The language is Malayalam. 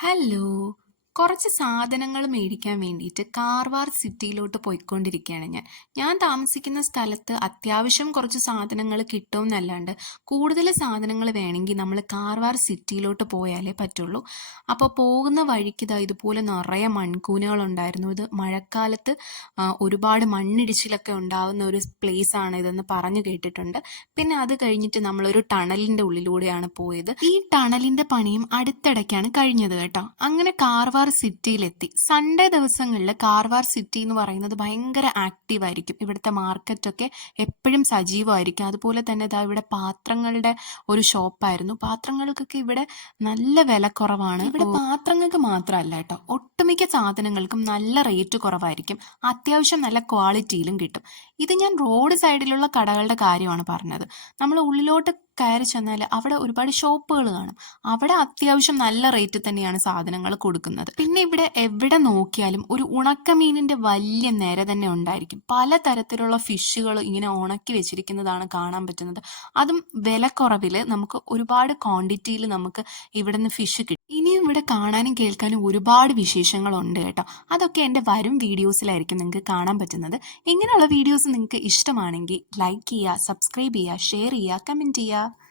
Hello. കുറച്ച് സാധനങ്ങൾ മേടിക്കാൻ വേണ്ടിയിട്ട് കാർവാർ സിറ്റിയിലോട്ട് പോയിക്കൊണ്ടിരിക്കുകയാണ് ഞാൻ. ഞാൻ താമസിക്കുന്ന സ്ഥലത്ത് അത്യാവശ്യം കുറച്ച് സാധനങ്ങൾ കിട്ടും എന്നല്ലാണ്ട് കൂടുതൽ സാധനങ്ങൾ വേണമെങ്കിൽ നമ്മൾ കാർവാർ സിറ്റിയിലോട്ട് പോയാലേ പറ്റുള്ളൂ. അപ്പോൾ പോകുന്ന വഴിക്ക് ഇതാ ഇതുപോലെ നിറയെ മൺകൂനകളുണ്ടായിരുന്നു. ഇത് മഴക്കാലത്ത് ഒരുപാട് മണ്ണിടിച്ചിലൊക്കെ ഉണ്ടാവുന്ന ഒരു പ്ലേസ് ആണ് ഇതെന്ന് പറഞ്ഞു കേട്ടിട്ടുണ്ട്. പിന്നെ അത് കഴിഞ്ഞിട്ട് നമ്മളൊരു ടണലിന്റെ ഉള്ളിലൂടെയാണ് പോയത്. ഈ ടണലിന്റെ പണിയും അടുത്തിടയ്ക്കാണ് കഴിഞ്ഞത് കേട്ടോ. അങ്ങനെ കാർവാർ സിറ്റിയിലെത്തി. സൺഡേ ദിവസങ്ങളിൽ കാർവാർ സിറ്റി എന്ന് പറയുന്നത് ഭയങ്കര ആക്റ്റീവ് ആയിരിക്കും. ഇവിടുത്തെ മാർക്കറ്റൊക്കെ എപ്പോഴും സജീവമായിരിക്കും. അതുപോലെ തന്നെ ഇതാ ഇവിടെ പാത്രങ്ങളുടെ ഒരു ഷോപ്പായിരുന്നു പാത്രങ്ങൾക്കൊക്കെ ഇവിടെ നല്ല വില കുറവാണ് ഇവിടെ പാത്രങ്ങൾക്ക് മാത്രമല്ല കേട്ടോ. ഒട്ടുമിക്ക സാധനങ്ങൾക്കും നല്ല റേറ്റ് കുറവായിരിക്കും. അത്യാവശ്യം നല്ല ക്വാളിറ്റിയിലും കിട്ടും. ഇത് ഞാൻ റോഡ് സൈഡിലുള്ള കടകളുടെ കാര്യമാണ് പറഞ്ഞത്. നമ്മൾ ഉള്ളിലോട്ട് കയറി ചെന്നാൽ അവിടെ ഒരുപാട് ഷോപ്പുകൾ കാണും. അവിടെ അത്യാവശ്യം നല്ല റേറ്റ് തന്നെയാണ് സാധനങ്ങൾ കൊടുക്കുന്നത്. പിന്നെ ഇവിടെ എവിടെ നോക്കിയാലും ഒരു ഉണക്കമീനിന്റെ വലിയ നിര തന്നെ ഉണ്ടായിരിക്കും. പല തരത്തിലുള്ള ഫിഷുകൾ ഇങ്ങനെ ഉണക്കി വെച്ചിരിക്കുന്നതാണ് കാണാൻ പറ്റുന്നത്. അതും വിലക്കുറവിൽ നമുക്ക് ഒരുപാട് ക്വാണ്ടിറ്റിയിൽ നമുക്ക് ഇവിടെ നിന്ന് ഫിഷ് കിട്ടും. ഇനിയും ഇവിടെ കാണാനും കേൾക്കാനും ഒരുപാട് വിശേഷങ്ങളുണ്ട് കേട്ടോ. അതൊക്കെ എന്റെ വരും വീഡിയോസിലായിരിക്കും നിങ്ങൾക്ക് കാണാൻ പറ്റുന്നത്. ഇങ്ങനെയുള്ള വീഡിയോസ് നിങ്ങൾക്ക് ഇഷ്ടമാണെങ്കിൽ ലൈക്ക് ചെയ്യുക സബ്സ്ക്രൈബ് ചെയ്യുക ഷെയർ ചെയ്യുക കമന്റ് ചെയ്യുക.